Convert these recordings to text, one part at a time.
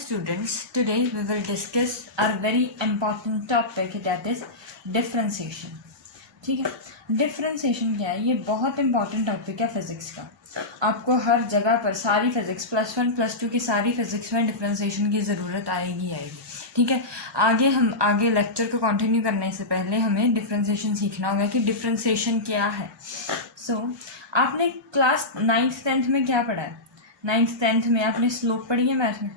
students, today we will discuss our very important topic that is differentiation. ठीक है, differentiation क्या है? ये बहुत इंपॉर्टेंट टॉपिक है फिजिक्स का. आपको हर जगह पर सारी फिजिक्स +1 +2 की सारी फिजिक्स में डिफ्रेंसिएशन की ज़रूरत आएगी. ठीक है, आगे लेक्चर को कंटिन्यू करने से पहले हमें डिफ्रेंसिएशन सीखना होगा कि डिफ्रेंसिएशन क्या है. आपने क्लास 9th 10th में क्या पढ़ा है? 9th 10th में आपने स्लोप पढ़ी है मैथ में.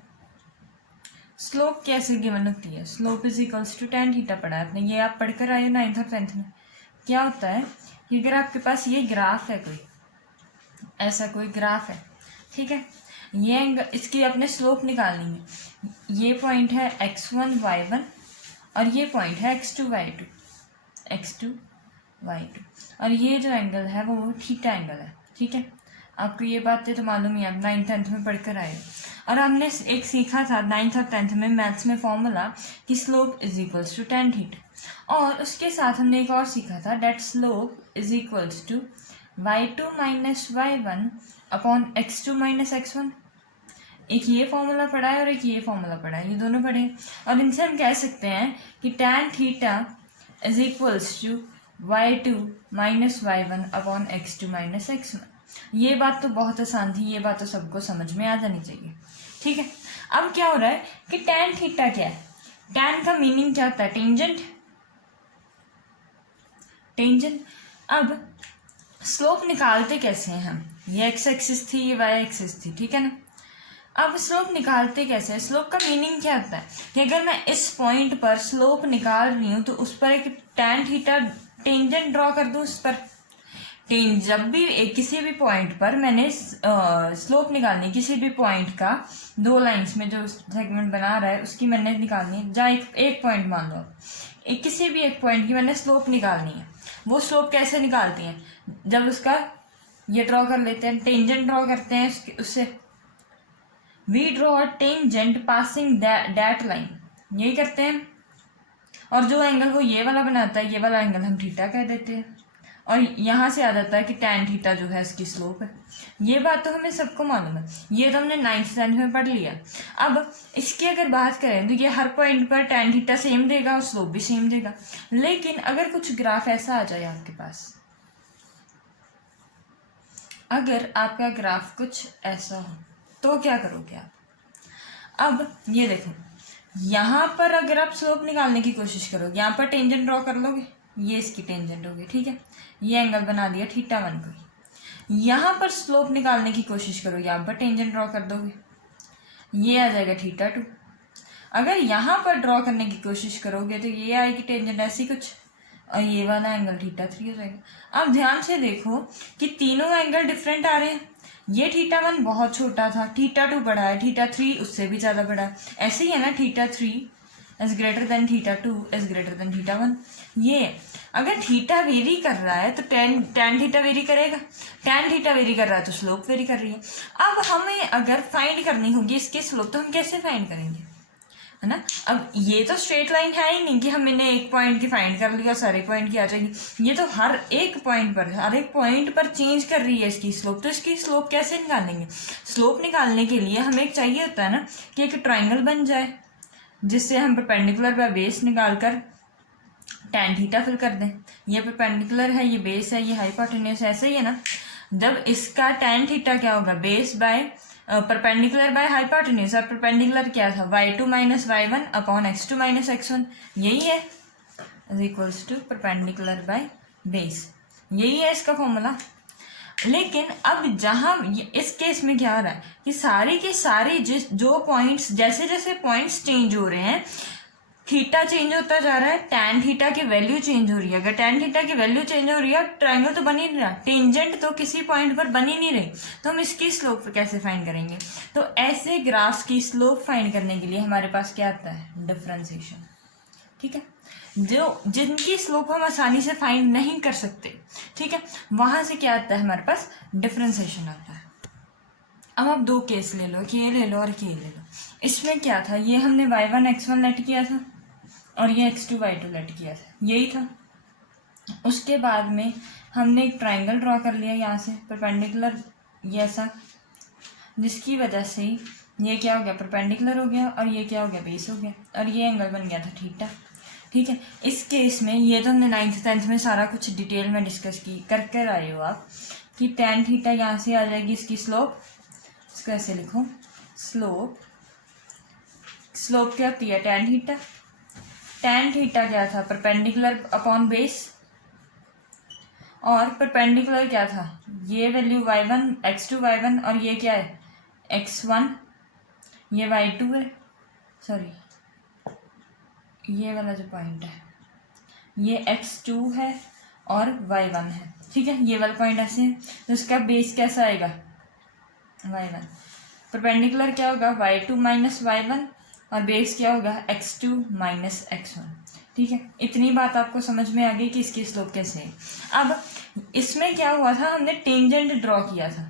स्लोप कैसे गिवन होती है? Slope is equals to tan theta पढ़ा है आपने. ये आप पढ़कर आए 9th और 10th में. क्या होता है कि अगर आपके पास ये ग्राफ है, ऐसा कोई ग्राफ है, ठीक है, ये इसकी आपने स्लोप निकालनी है. ये पॉइंट है x1 y1 और ये पॉइंट है x2 y2 और ये जो एंगल है वो थीटा एंगल है. ठीक है, आपको ये बातें तो मालूम ही, आप 9th 10th में पढ़कर आए. और हमने एक सीखा था 9th और 10th में मैथ्स में फॉर्मूला कि slope is equals to tan theta. और उसके साथ हमने एक और सीखा था that slope is equals to y2 minus y1 upon x2 minus x1. एक ये फॉर्मूला पढ़ा है और एक ये फॉर्मूला पढ़ा है, ये दोनों पढ़े. और इनसे हम कह सकते हैं कि tan theta is equals to y2 minus y1 upon x2 minus x1. ये बात तो बहुत आसान थी, ये बात तो सबको समझ में आ जानी चाहिए. ठीक है, अब क्या हो रहा है कि tan थीटा क्या है? tan का मीनिंग क्या होता है? टेंजेंट. अब स्लोप निकालते कैसे हैं हम? ये x एक्सिस थी, ये y एक्सिस थी, ठीक है ना. अब स्लोप निकालते कैसे हैं? स्लोप का मीनिंग क्या होता है कि अगर मैं इस पॉइंट पर स्लोप निकाल रही हूँ तो उस पर एक tan थीटा टेंजेंट ड्रॉ कर दूँ उस पर. जब भी किसी भी पॉइंट पर मैंने स्लोप निकालनी, किसी भी पॉइंट का दो लाइंस में जो सेगमेंट बना रहा है उसकी मैंने निकालनी है. जहाँ एक पॉइंट मान लो, किसी भी एक पॉइंट की मैंने स्लोप निकालनी है. वो स्लोप कैसे निकालती हैं? जब उसका ये ड्रॉ कर लेते हैं, टेंजेंट ड्रॉ करते हैं उससे. We draw a tangent passing that line, यही करते हैं. और जो एंगल वो ये वाला बनाता है, ये वाला एंगल हम थीटा कह देते हैं. और यहाँ से आ जाता है कि tan थीटा जो है इसकी स्लोप है. ये बात तो हमें सबको मालूम है, ये तो हमने 9th 10th में पढ़ लिया. अब इसकी अगर बात करें तो ये हर पॉइंट पर tan थीटा सेम देगा और स्लोप भी सेम देगा. लेकिन अगर कुछ ग्राफ ऐसा आ जाए आपके पास, अगर आपका ग्राफ कुछ ऐसा हो तो क्या करोगे आप? अब ये देखो, यहाँ पर अगर आप स्लोप निकालने की कोशिश करोगे, यहाँ पर टेंजेंट ड्रॉ कर लोगे, ये इसकी टेंजेंट होगी. ठीक है, ये एंगल बना दिया θ1 को. यहाँ पर स्लोप निकालने की कोशिश करोगे, यहाँ पर टेंजेंट ड्रॉ कर दोगे, ये आ जाएगा θ2. अगर यहाँ पर ड्रॉ करने की कोशिश करोगे तो ये आएगी टेंजेंट ऐसी कुछ, और ये वाला एंगल θ3 हो जाएगा. अब ध्यान से देखो कि तीनों एंगल डिफरेंट आ रहे हैं. ये θ1 बहुत छोटा था, θ2 बड़ा है, θ3 उससे भी ज़्यादा बड़ा है. ऐसे ही है ना, θ3 is greater than θ2 is greater than θ1. ये अगर थीटा वेरी कर रहा है तो tan थीटा वेरी करेगा. tan थीटा वेरी कर रहा है तो स्लोप वेरी कर रही है. अब हमें अगर फाइंड करनी होगी इसकी स्लोप, तो हम कैसे फाइंड करेंगे, है ना. अब ये तो स्ट्रेट लाइन है ही नहीं कि हमने एक पॉइंट की फाइंड कर लिया सारे पॉइंट की आ जाएगी. ये तो हर एक पॉइंट पर चेंज कर रही है इसकी स्लोप. तो इसकी स्लोप कैसे निकालेंगे? स्लोप निकालने के लिए हमें एक चाहिए होता है ना कि एक ट्राइंगल बन जाए जिससे हम परपेंडिकुलर बाय बेस निकाल कर tan थीटा फिल कर दें. ये परपेंडिकुलर है, ये बेस है, ये हाइपोटेन्यूज. ऐसे ही है ना, जब इसका tan थीटा क्या होगा? Base by perpendicular by hypotenuse. और परपेंडिकुलर क्या था? y2 minus y1 upon x2 minus x1. यही है is equals to perpendicular by base. यही है इसका फॉर्मूला. लेकिन अब जहाँ इस केस में क्या हो रहा है कि सारी के सारे जो पॉइंट्स, जैसे जैसे पॉइंट्स चेंज हो रहे हैं, थीटा चेंज होता जा रहा है, tan थीटा की वैल्यू चेंज हो रही है. अगर tan थीटा की वैल्यू चेंज हो रही है, ट्रायंगल तो बन ही नहीं रहा, टेंजेंट तो किसी पॉइंट पर बन ही नहीं रही, तो हम इसकी स्लोप कैसे फाइंड करेंगे? तो ऐसे ग्राफ्स की स्लोप फाइंड करने के लिए हमारे पास क्या आता है? डिफरेंशिएशन. ठीक है, जिनकी स्लोप हम आसानी से फाइंड नहीं कर सकते, ठीक है, वहां से क्या आता है? हमारे पास डिफरेंशिएशन आता है. अब आप दो केस ले लो, ये ले लो और ये ले लो. इसमें क्या था? ये हमने y1 x1 लेट किया था और ये x2 y2 लेट किया था, यही था. उसके बाद में हमने एक ट्राइंगल ड्रॉ कर लिया यहाँ से परपेंडिकुलर, ये ऐसा, जिसकी वजह से ये क्या हो गया, परपेंडिकुलर हो गया, और ये क्या हो गया, बेस हो गया, और ये एंगल बन गया था थीटा। ठीक है, इस केस में ये तो हमने 9th 10th में सारा कुछ डिटेल में डिस्कस कर कर आए हो आप कि tan थीटा यहाँ से आ जाएगी इसकी स्लोप। इसको ऐसे लिखो, स्लोप क्या होती है, tan थीटा। tan थीटा क्या था, परपेंडिकुलर अपॉन बेस, और परपेंडिकुलर क्या था, ये वैल्यू y1 x2 y1, और ये क्या है x1, ये y2 है, सॉरी ये वाला जो पॉइंट है ये x2 है और y1 है। ठीक है, ये वाला पॉइंट ऐसे है, तो इसका बेस कैसा आएगा, y1। परपेंडिकुलर क्या होगा, y2 माइनस y1, और बेस क्या होगा, x2 माइनस x1। ठीक है, इतनी बात आपको समझ में आ गई कि इसकी स्लोप कैसे है। अब इसमें क्या हुआ था, हमने टेंजेंट ड्रॉ किया था।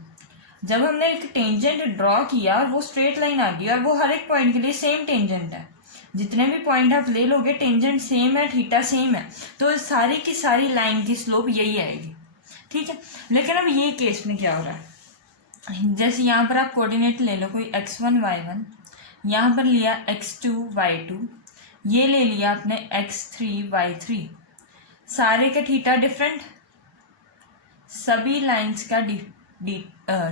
जब हमने एक टेंजेंट ड्रॉ किया और वो स्ट्रेट लाइन आ गई, और वो हर एक पॉइंट के लिए सेम टेंजेंट है, जितने भी पॉइंट आप ले लोगे टेंजेंट सेम है, थीटा सेम है, तो सारी की सारी लाइन की स्लोप यही आएगी। ठीक है, लेकिन अब ये केस में क्या हो रहा है, जैसे यहाँ पर आप कोऑर्डिनेट ले लो, कोई x1 y1, यहाँ पर लिया x2 y2, ये ले लिया आपने x3 y3, सारे के थीटा डिफरेंट, सभी लाइंस का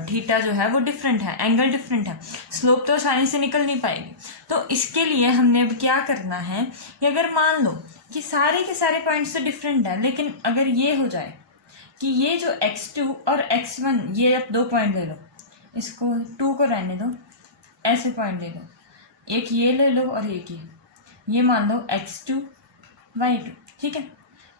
थीटा जो है वो डिफरेंट है, एंगल डिफरेंट है, स्लोप तो आसानी से निकल नहीं पाएगी। तो इसके लिए हमने अब क्या करना है कि अगर मान लो कि सारे के सारे पॉइंट्स तो डिफरेंट है, लेकिन अगर ये हो जाए कि ये जो x2 और x1, ये आप दो पॉइंट ले लो, इसको 2 को रहने दो, ऐसे पॉइंट ले लो, एक ये ले लो और एक ये मान लो x2 y2। ठीक है,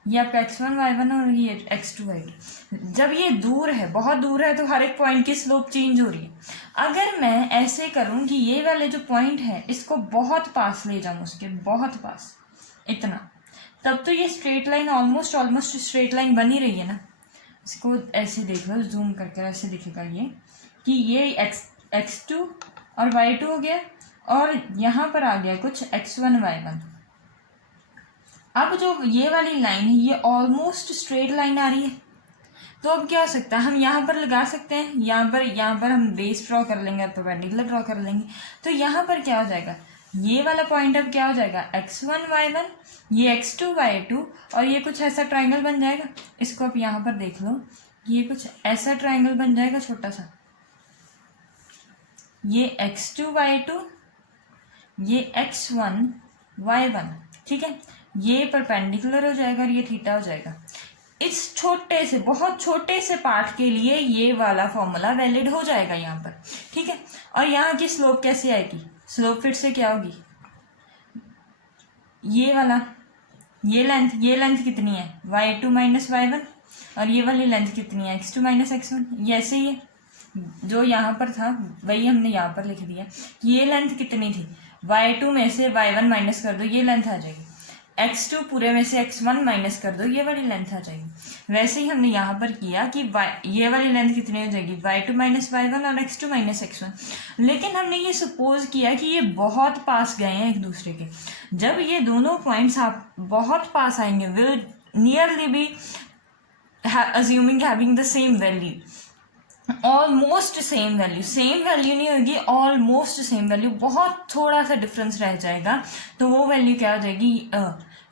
ये आपका x1 y1 और ये x2 y2। जब ये दूर है, बहुत दूर है, तो हर एक पॉइंट की स्लोप चेंज हो रही है। अगर मैं ऐसे करूं कि ये वाले जो पॉइंट है इसको बहुत पास ले जाऊं, उसके बहुत पास इतना, तब तो ये straight line almost straight line बन ही रही है ना। इसको ऐसे देख लो, जूम करके ऐसे दिखेगा ये कि ये x2 और y2 हो गया, और यहाँ पर आ गया कुछ x1 y1। अब जो ये वाली लाइन है ये ऑलमोस्ट स्ट्रेट लाइन आ रही है, तो अब क्या हो सकता है, हम यहाँ पर लगा सकते हैं, यहाँ पर हम बेस ड्रॉ कर लेंगे और परपेंडिकुलर ड्रॉ कर लेंगे। तो यहाँ पर क्या हो जाएगा, ये वाला पॉइंट अब क्या हो जाएगा, x1 y1, ये x2 y2, और ये कुछ ऐसा ट्राइंगल बन जाएगा। इसको आप यहाँ पर देख लो, ये कुछ ऐसा ट्राइंगल बन जाएगा छोटा सा, ये x2 y2, ये x1 y1। ठीक है, ये परपेंडिकुलर हो जाएगा और ये थीटा हो जाएगा। इस छोटे से, बहुत छोटे से पार्ट के लिए ये वाला फॉर्मूला वैलिड हो जाएगा यहाँ पर। ठीक है, और यहाँ की स्लोप कैसे आएगी, स्लोप फिर से क्या होगी, ये वाला, ये लेंथ कितनी है, y2 माइनस y1, और ये वाली लेंथ कितनी है, x2 माइनस x1। ये ऐसे ही है, जो यहाँ पर था वही हमने यहाँ पर लिख दिया। ये लेंथ कितनी थी, y2 में से y1 माइनस कर दो, ये लेंथ आ जाएगी, x2 पूरे में से x1 माइनस कर दो, ये वाली लेंथ आ जाएगी। वैसे ही हमने यहाँ पर किया कि ये वाली लेंथ कितनी हो जाएगी, y2 माइनस y1 और x2 माइनस x1। लेकिन हमने ये सपोज किया कि ये बहुत पास गए हैं एक दूसरे के। जब ये दोनों पॉइंट्स आप बहुत पास आएंगे, will nearly be assuming having the same value, almost same value नहीं होगी, ऑलमोस्ट सेम वैल्यू, बहुत थोड़ा सा डिफरेंस रह जाएगा, तो वो वैल्यू क्या हो जाएगी,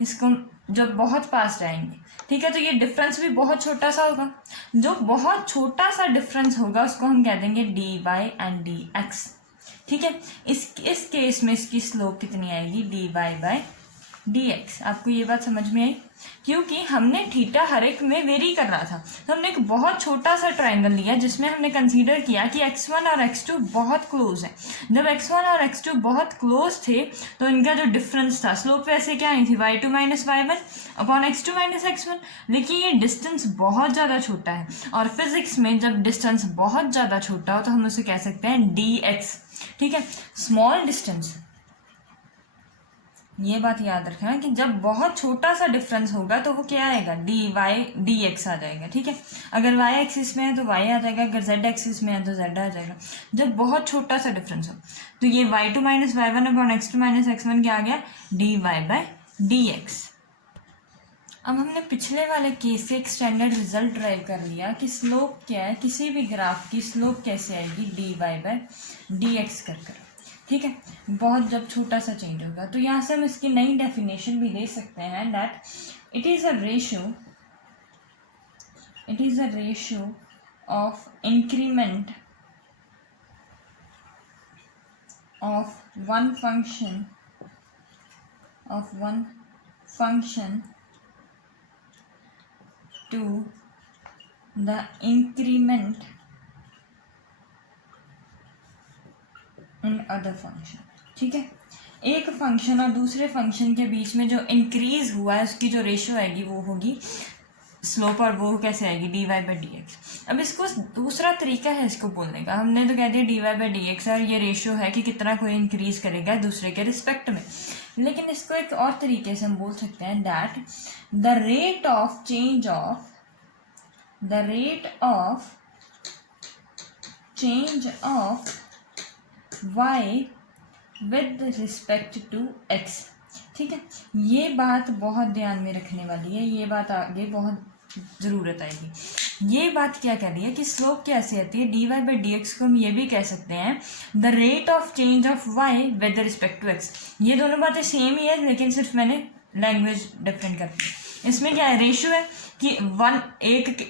इसको जब बहुत पास जाएंगे। ठीक है, तो ये डिफरेंस भी बहुत छोटा सा होगा। जो बहुत छोटा सा डिफरेंस होगा उसको हम कह देंगे dy एंड dx। ठीक है, इस केस में इसकी स्लोप कितनी आएगी, dy बाय dx। आपको ये बात समझ में आई, क्योंकि हमने थीटा हर एक में वेरी कर रहा था, तो हमने एक बहुत छोटा सा ट्रायंगल लिया जिसमें हमने कंसीडर किया कि x1 और x2 बहुत क्लोज है। जब x1 और x2 बहुत क्लोज थे तो इनका जो डिफरेंस था, स्लोप वैसे क्या नहीं थी, y2 minus y1 upon x2 minus x1, लेकिन ये डिस्टेंस बहुत ज़्यादा छोटा है, और फिजिक्स में जब डिस्टेंस बहुत ज़्यादा छोटा हो तो हम उसे कह सकते हैं dx। ठीक है, स्मॉल डिस्टेंस, ये बात याद रखना कि जब बहुत छोटा सा डिफरेंस होगा तो वो क्या आएगा, dy dx आ जाएगा। ठीक है, अगर y एक्सिस में है तो y आ जाएगा, अगर z एक्सिस में है तो z आ जाएगा, जब बहुत छोटा सा डिफरेंस हो। तो ये y2 minus y1 upon x2 minus x1 क्या आ गया, dy बाय dx। अब हमने पिछले वाले केस से एक स्टैंडर्ड रिजल्ट ड्राइव कर लिया कि स्लोप क्या है, किसी भी ग्राफ की स्लोप कैसे आएगी, dy बाय dx कर। ठीक है, बहुत जब छोटा सा चेंज होगा। तो यहाँ से हम इसकी नई डेफिनेशन भी दे सकते हैं that it is a ratio of increment of one function to the increment in other function। ठीक है, एक फंक्शन और दूसरे फंक्शन के बीच में जो इंक्रीज हुआ है उसकी जो रेशियो आएगी वो होगी स्लोप, और वो कैसे आएगी dy बाई डी एक्स। अब इसको दूसरा तरीका है इसको बोलने का, हमने तो कह दिया dy बाई डी एक्स और ये रेशियो है कि कितना कोई इंक्रीज करेगा दूसरे के रिस्पेक्ट में, लेकिन इसको एक और तरीके से हम बोल सकते हैं that the rate of change of y with respect to x। ठीक है, ये बात बहुत ध्यान में रखने वाली है, ये बात आगे बहुत ज़रूरत आएगी। ये बात क्या कह रही है कि स्लोप कैसे आती है, d Y by D x को हम ये भी कह सकते हैं the rate of change of y with respect to x. ये दोनों बातें सेम ही है, लेकिन सिर्फ मैंने लैंग्वेज डिफरेंट कर दी। इसमें क्या है, रेशियो है कि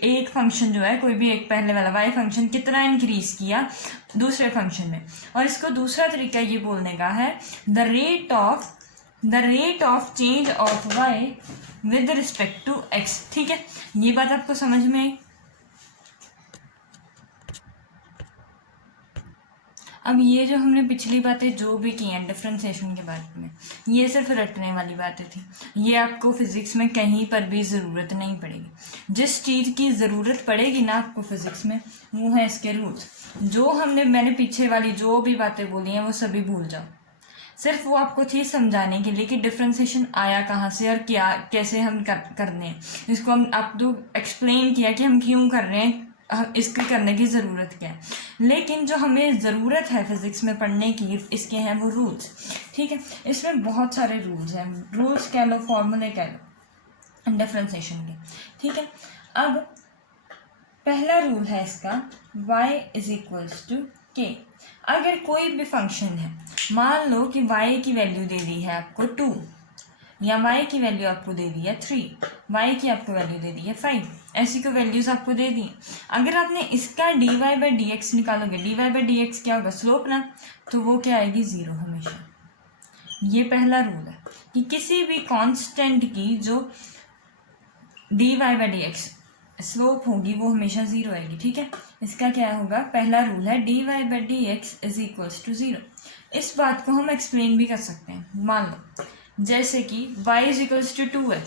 एक फंक्शन जो है, कोई भी एक पहले वाला वाई फंक्शन कितना इंक्रीज किया दूसरे फंक्शन में, और इसको दूसरा तरीका ये बोलने का है the rate of change of y with respect to x. ठीक है, ये बात आपको समझ में आई। अब ये जो हमने पिछली बातें जो भी की हैं डिफ्रेंसिएशन के बारे में, ये सिर्फ रटने वाली बातें थी, ये आपको फिज़िक्स में कहीं पर भी ज़रूरत नहीं पड़ेगी। जिस चीज़ की ज़रूरत पड़ेगी ना आपको फिज़िक्स में, वो है इसके रूल्स। जो मैंने पीछे वाली जो भी बातें बोली हैं वो सभी भूल जाओ, सिर्फ वो आपको थी समझाने के लिए कि डिफ्रेंसिएशन आया कहाँ से और क्या कैसे हम करने हैं। इसको हम आपको एक्सप्लेन किया कि हम क्यों कर रहे हैं, इसके करने की ज़रूरत क्या है। लेकिन जो हमें ज़रूरत है फिज़िक्स में पढ़ने की, इसके हैं वो रूल्स। ठीक है, इसमें बहुत सारे रूल्स हैं, रूल्स कह लो, फॉर्मूले कह लो डिफ्रेंसिएशन के। ठीक है, अब पहला रूल है इसका y इज इक्वल्स टू के। अगर कोई भी फंक्शन है, मान लो कि y की वैल्यू दे दी है आपको 2, या y की वैल्यू आपको दे दी है 3, y की आपको वैल्यू दे दी है 5, ऐसी कोई वैल्यूज़ आपको दे दी। अगर आपने इसका D Y by D X निकालोगे, D Y by D X क्या होगा, स्लोप ना, तो वो क्या आएगी, 0 हमेशा। ये पहला रूल है कि किसी भी कांस्टेंट की जो d Y by D x slope होगी वो हमेशा 0 आएगी। ठीक है, इसका क्या होगा, पहला रूल है d Y by D x is equals to 0। इस बात को हम एक्सप्लेन भी कर सकते हैं। मान लो जैसे कि y इज इक्वल्स टू 2 है,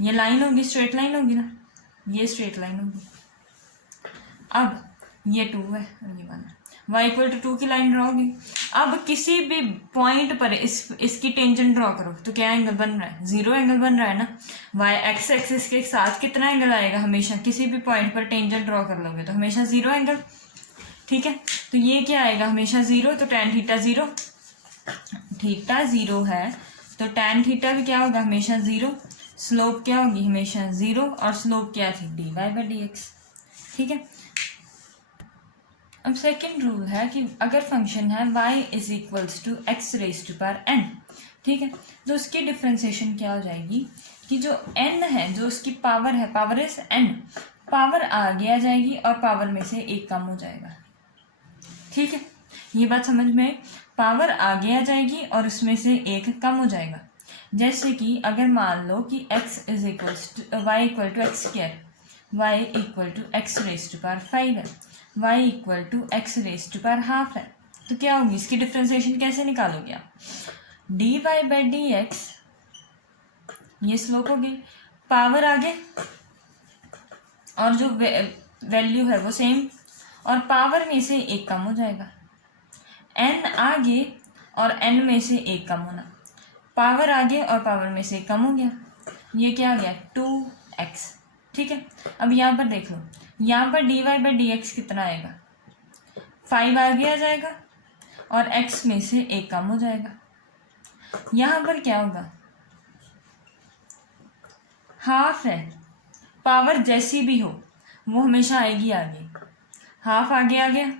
ये लाइन होगी, स्ट्रेट लाइन होगी ना, ये स्ट्रेट लाइन होगी। अब ये 2 है और ये 1 है, y इक्वल टू 2 की लाइन ड्रॉ होगी। अब किसी भी पॉइंट पर इसकी टेंजेंट ड्रॉ करो तो क्या एंगल बन रहा है, 0 एंगल बन रहा है ना। y एक्स एक्सिस के साथ कितना एंगल आएगा, हमेशा किसी भी पॉइंट पर टेंजेंट ड्रॉ कर लोगे तो हमेशा 0 एंगल। ठीक है, तो ये क्या आएगा, हमेशा 0, तो tan थीटा 0, थीटा 0 है तो tan थीटा भी क्या होगा, हमेशा 0। स्लोप क्या होगी, हमेशा 0, और स्लोप क्या थी, d Y by D x. ठीक है, अब सेकेंड रूल है कि अगर फंक्शन है y is equals to x raise to power n। ठीक है, तो उसकी डिफ्रेंसिएशन क्या हो जाएगी कि जो n है, जो उसकी पावर है, पावर इज n, पावर आगे आ जाएगी और पावर में से एक कम हो जाएगा। ठीक है, ये बात समझ में, पावर आगे आ जाएगी और उसमें से एक कम हो जाएगा। जैसे कि अगर मान लो कि x is equals to y equal to x square, y equal to x raise to power 5 है, y equal to x raise to power half है, तो क्या होगी, इसकी डिफ्रेंसिएशन कैसे निकालोगे आप, d Y by D x, ये स्लोप होगी, पावर आगे और जो वैल्यू है वो सेम, और पावर में से एक कम हो जाएगा। n आगे और n में से एक कम होना, पावर आगे और पावर में से एक कम हो गया, ये क्या आ गया, 2x। ठीक है, अब यहाँ पर देख लो, यहाँ पर d Y by D x कितना आएगा, 5 आगे आ जाएगा और x में से एक कम हो जाएगा। यहाँ पर क्या होगा, हाफ है, पावर जैसी भी हो वो हमेशा आएगी आगे, हाफ आगे आ गया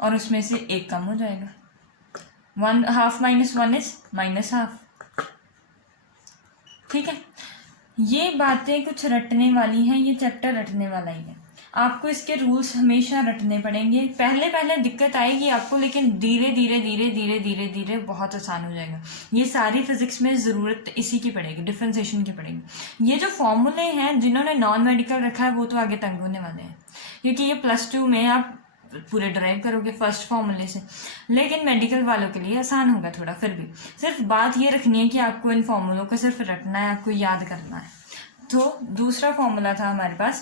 और उसमें से एक कम हो जाएगा। 1 half minus 1 is minus half. ठीक है, ये बातें कुछ रटने वाली हैं, ये चैप्टर रटने वाला ही है। आपको इसके रूल्स हमेशा रटने पड़ेंगे। पहले पहले दिक्कत आएगी आपको, लेकिन धीरे धीरे धीरे धीरे धीरे धीरे बहुत आसान हो जाएगा। ये सारी फिजिक्स में ज़रूरत इसी की पड़ेगी, डिफ्रेंसिएशन की पड़ेगी। ये जो फॉर्मूले हैं जिन्होंने नॉन मेडिकल रखा है वो तो आगे तंग होने वाले हैं, क्योंकि ये +2 में आप पूरे ड्राइव करोगे फर्स्ट फॉर्मूले से। लेकिन मेडिकल वालों के लिए आसान होगा थोड़ा, फिर भी सिर्फ बात ये रखनी है कि आपको इन फॉर्मूलों को सिर्फ रटना है, आपको याद करना है। तो दूसरा फॉर्मूला था हमारे पास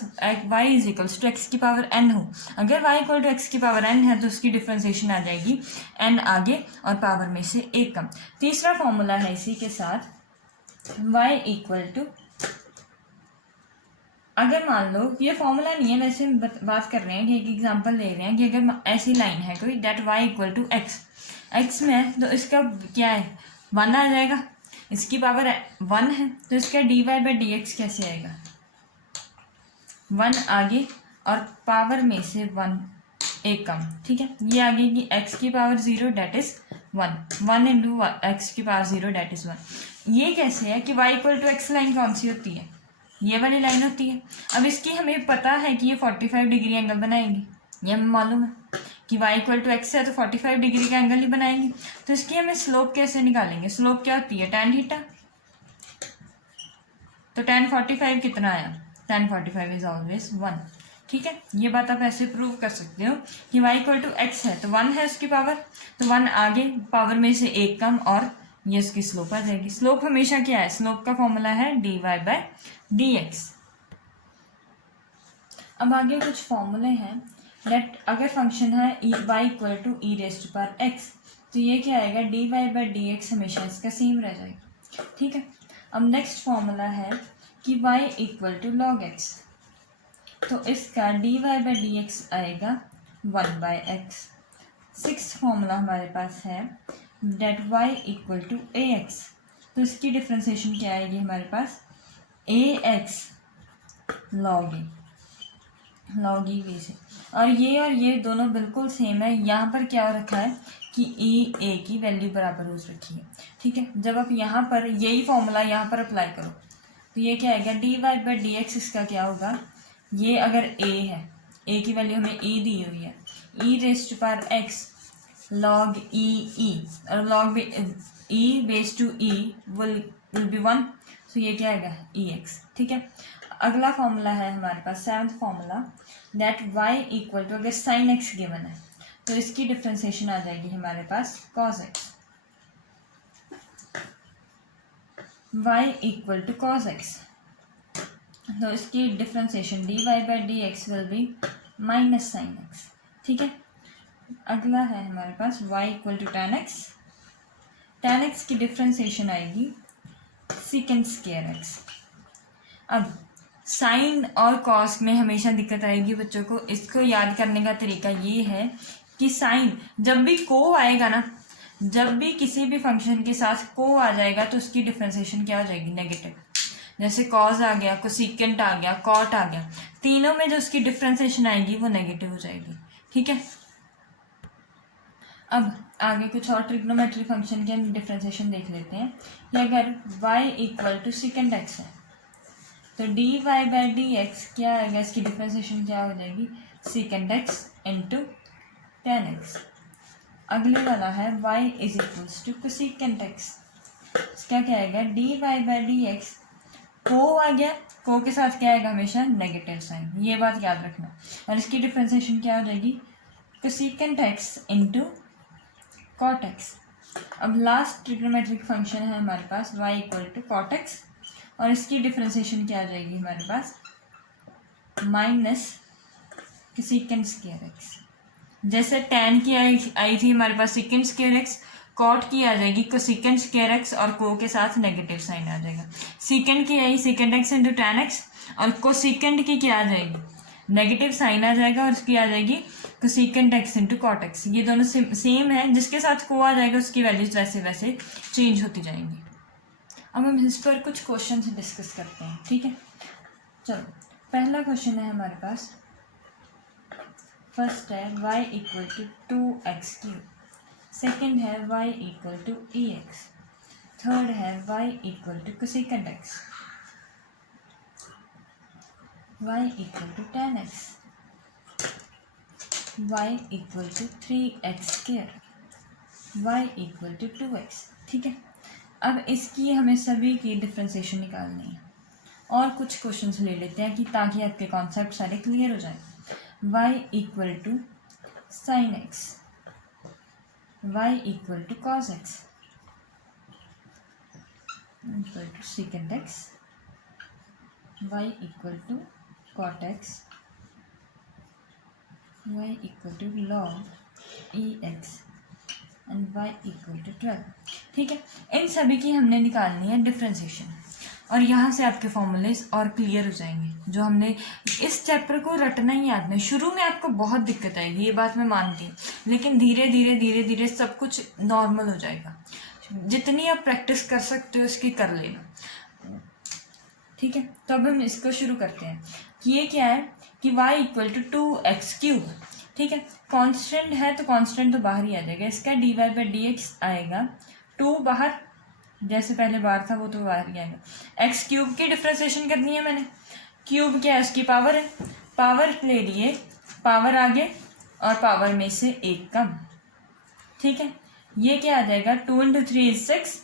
y is equals to x की पावर n हो। अगर y इक्वल टू एक्स की पावर n है तो उसकी डिफ्रेंसिएशन आ जाएगी n आगे और पावर में से 1 कम। तीसरा फॉर्मूला है इसी के साथ y इक्वल टू, अगर मान लो ये फॉर्मूला नहीं है, वैसे हम बात कर रहे हैं कि एक एग्जांपल ले रहे हैं कि अगर ऐसी लाइन है कोई that y equal to x में है तो इसका क्या है 1 आ जाएगा, इसकी पावर 1 है तो इसका dy/dx कैसे आएगा 1 आगे और पावर में से 1 1 कम। ठीक है, ये आगे की x की power 0 that is 1 into x की पावर 0 डेट इज 1। ये कैसे है कि y equal to x line कौन सी होती है, ये वाली लाइन होती है। अब इसकी हमें पता है कि ये 45 डिग्री एंगल बनाएंगी, ये हमें मालूम है कि y इक्वल टू एक्स है तो 45 डिग्री का एंगल ही बनाएंगे। तो इसकी हमें स्लोप कैसे निकालेंगे, स्लोप क्या होती है tan थीटा। तो tan 45 कितना आया, tan 45 इज ऑलवेज 1। ठीक है, ये बात आप ऐसे प्रूव कर सकते हो कि y इक्वल टू एक्स है तो 1 है उसकी पावर, तो 1 आगे पावर में से 1 कम और ये उसकी स्लोप आ जाएगी। स्लोप हमेशा क्या है, स्लोप का फॉर्मूला है dy/dx। अब आगे कुछ फॉर्मूले हैं। लेट अगर फंक्शन है y इक्वल टू e⁻x तो ये क्या आएगा dy/dx हमेशा इसका सेम रह जाएगा। ठीक है, अब नेक्स्ट फॉर्मूला है कि y equal to log x तो इसका dy/dx आएगा 1/x। सिक्स्थ फॉर्मूला हमारे पास है that y equal to ax तो इसकी डिफ्रेंसिएशन क्या आएगी हमारे पास ax log e वे से। और ये दोनों बिल्कुल सेम है। यहाँ पर क्या हो रखा है कि e a की वैल्यू बराबर हो रखी है। ठीक है, जब आप यहाँ पर यही फॉर्मूला यहाँ पर अप्लाई करो तो ये क्या आएगा dy/dx इसका क्या होगा, ये अगर a है, a की वैल्यू हमें e दी हुई है, e⁻x log e और log e⁻e will be 1 तो ये क्या आएगा ex। ठीक है, अगला फॉर्मूला है हमारे पास seventh formula that y equal to, अगर साइन x गिवन है तो इसकी डिफ्रेंसिएशन आ जाएगी हमारे पास cos x। y equal to cos x तो इसकी differentiation dy/dx will be minus sine x। ठीक है, अगला है हमारे पास y equal to tan x की डिफ्रेंसिएशन आएगी secant स्क्वायर x। अब साइन और कॉस में हमेशा दिक्कत आएगी बच्चों को। इसको याद करने का तरीका ये है कि साइन जब भी को आएगा ना, जब भी किसी भी फंक्शन के साथ को आ जाएगा तो उसकी डिफ्रेंसिएशन क्या हो जाएगी नेगेटिव। जैसे कॉस आ गया, कोसेकेंट आ गया, कॉट आ गया, तीनों में जो उसकी डिफ्रेंसिएशन आएगी वो नेगेटिव हो जाएगी। ठीक है, अब आगे कुछ और ट्रिग्नोमेट्रिक फंक्शन के हम डिफ्रेंसिएशन देख लेते हैं कि अगर y equal to secant x है तो dy/dx क्या आएगा, इसकी डिफ्रेंसिएशन क्या हो जाएगी secant x into tan x. अगले वाला है y is equals to cosecant x, इसका क्या आएगा dy/dx, को आ गया, को के साथ क्या आएगा हमेशा नेगेटिव साइन, ये बात याद रखना। और इसकी डिफ्रेंसिएशन क्या हो जाएगी cosecant x into cot x. अब लास्ट ट्रिग्नोमेट्रिक फंक्शन है हमारे पास y equal to cot x और इसकी डिफ्रेंसिएशन क्या आ जाएगी हमारे पास माइनस सेकेंड स्क्वायर एक्स। जैसे tan की आई थी हमारे पास सेकेंड स्क्वायर एक्स, कॉट की आ जाएगी कोसेकेंट स्क्वायर एक्स और को के साथ नेगेटिव साइन आ जाएगा। सेकेंड की आई second x into tan X और कोसेकेंट की क्या आ जाएगी नेगेटिव साइन आ जाएगा और उसकी आ जाएगी cosecant x into cot x. ये दोनों सेम है, जिसके साथ को आ जाएगा उसकी वैल्यूज वैसे वैसे चेंज होती जाएंगी। अब हम इस पर कुछ क्वेश्चन डिस्कस करते हैं। ठीक है, चलो पहला क्वेश्चन है हमारे पास, फर्स्ट है y equal to 2x cube. Second है y equal to e x, third है y equal to cosecant x, y equal to tan x, y equal to 3x square, y equal to 2x। ठीक है, अब इसकी हमें सभी की differentiation निकालनी है और कुछ क्वेश्चंस ले लेते हैं कि ताकि आपके कॉन्सेप्ट सारे क्लियर हो जाएं। y equal to sine x, y equal to cos x, equal to secant x, y equal to cot x, y equal to log e x and y equal to 12। ठीक है, इन सभी की हमने निकालनी है डिफ्रेंशिएशन और यहाँ से आपके फॉर्मूलेज और क्लियर हो जाएंगे। जो हमने इस चैप्टर को रटना ही याद नहीं, शुरू में आपको बहुत दिक्कत आएगी, ये बात मैं मानती हूँ, लेकिन धीरे धीरे धीरे धीरे सब कुछ नॉर्मल हो जाएगा। जितनी आप प्रैक्टिस कर सकते हो इसकी कर लेना। ठीक है, तो अब हम इसको शुरू करते हैं कि ये क्या है कि y इक्वल टू 2x³ ठीक है, कांस्टेंट है तो कांस्टेंट तो बाहर ही आ जाएगा, इसका dy/dx आएगा, 2 बाहर जैसे पहले बाहर था वो तो बाहर ही आएगा। x³ की डिफ्रेंशिएशन करनी है मैंने, क्यूब क्या है उसकी पावर है, पावर ले लिए, पावर आगे और पावर में से एक कम। ठीक है, ये क्या आ जाएगा 2 × 3 = 6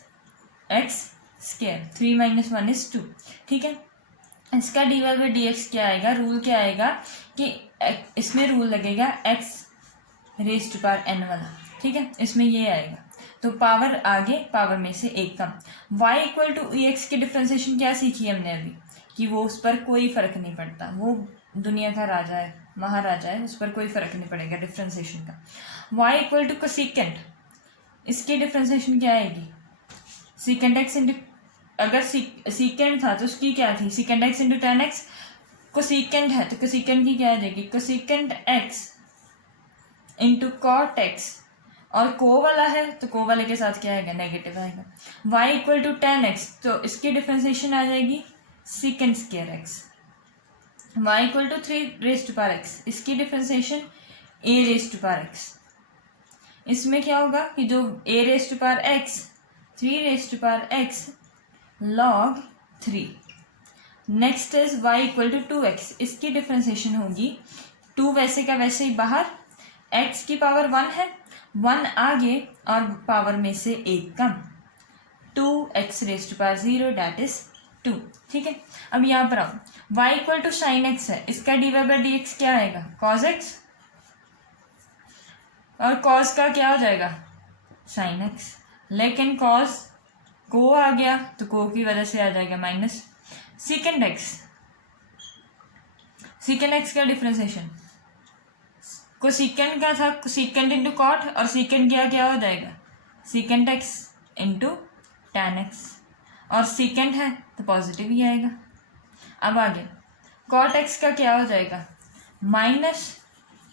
x स्क्वायर, 3 - 1 = 2। ठीक है, इसका dy/dx क्या आएगा, रूल क्या आएगा कि इसमें रूल लगेगा x⁻n वाला। ठीक है, इसमें ये आएगा तो पावर आगे पावर में से एक कम। y equal to e x की डिफ्रेंशिएशन क्या सीखी हमने अभी कि वो उस पर कोई फ़र्क नहीं पड़ता, वो दुनिया का राजा है, महाराजा है, उस पर कोई फ़र्क नहीं पड़ेगा डिफ्रेंशिएशन का। y इक्वल टू कोसेकेंट, इसकी डिफ्रेंशिएशन क्या आएगी, सेकेंड एक्स इंटू, अगर सीकेंड था तो उसकी क्या थी secant x into tan x, cosecant है तो कोसेकेंट की क्या आ जाएगी cosecant x into cot x, और को वाला है तो को वाले के साथ क्या आएगा नेगेटिव आएगा। y equal to tan x, तो इसकी डिफ्रेंशिएशन आ जाएगी secant square x। y equal to 3x, इसकी डिफ्रेंशिएशन a⁻x। इसमें क्या होगा कि जो a⁻x 3x log 3। Next is y equal to 2x, इसकी डिफ्रेंशिएशन होगी 2 वैसे का वैसे ही बाहर, x की पावर 1 है, 1 आगे और पावर में से एक कम, 2x⁻0 दैट इज 2। ठीक है, अब यहाँ पर आओ, y equal to sine x है, इसका dy/dx क्या आएगा cos x, और cos का क्या हो जाएगा sin x, लेकिन cos को आ गया तो को की वजह से आ जाएगा minus second x. Second x का डिफ्रेंशिएशन कोसेकेंड का था, कोसेकेंड इंटू कॉट, और सेकेंड क्या हो जाएगा second x into tan x, और सेकेंड है तो पॉजिटिव ही आएगा। अब आगे कॉट एक्स का क्या हो जाएगा माइनस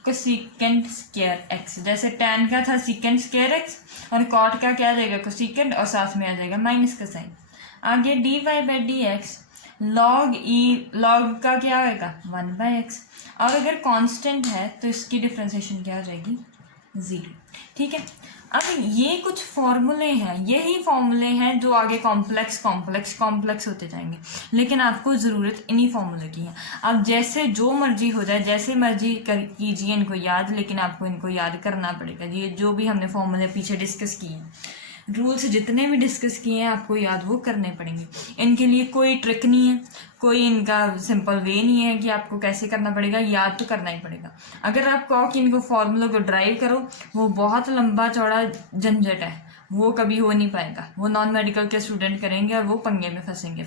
कोसेकेंड स्क्वायर एक्स, जैसे tan का था सेकेंड स्क्वायर एक्स और कॉट का क्या आ जाएगा कोसेकेंड, और साथ में आ जाएगा माइनस का साइन। आगे dy/dx log का क्या आएगा 1/x, और अगर कांस्टेंट है तो इसकी डिफ्रेंशिएशन क्या हो जाएगी 0। ठीक है, अब ये कुछ फॉर्मूले हैं, यही फॉर्मूले हैं जो आगे कॉम्प्लेक्स होते जाएंगे, लेकिन आपको ज़रूरत इन्हीं फॉर्मूले की है। अब जैसे जो मर्जी हो जाए, जैसे मर्जी कीजिए इनको याद, लेकिन आपको इनको याद करना पड़ेगा। ये जो भी हमने फॉर्मूले पीछे डिस्कस किए हैं, रूल्स जितने भी डिस्कस किए हैं आपको याद वो करने पड़ेंगे। इनके लिए कोई ट्रिक नहीं है, कोई इनका सिंपल वे नहीं है कि आपको कैसे करना पड़ेगा, याद तो करना ही पड़ेगा। अगर आप कहो कि इनको फॉर्मूलों को ड्राइव करो, वो बहुत लंबा चौड़ा झंझट है, वो कभी हो नहीं पाएगा, वो नॉन मेडिकल के स्टूडेंट करेंगे और वो पंगे में फंसेंगे।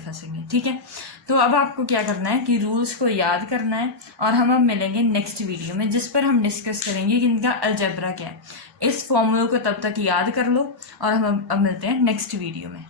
ठीक है, तो अब आपको क्या करना है कि रूल्स को याद करना है, और हम अब मिलेंगे नेक्स्ट वीडियो में जिस पर हम डिस्कस करेंगे कि इनका अलजेब्रा क्या है। इस फॉर्मूले को तब तक याद कर लो, और हम अब मिलते हैं नेक्स्ट वीडियो में।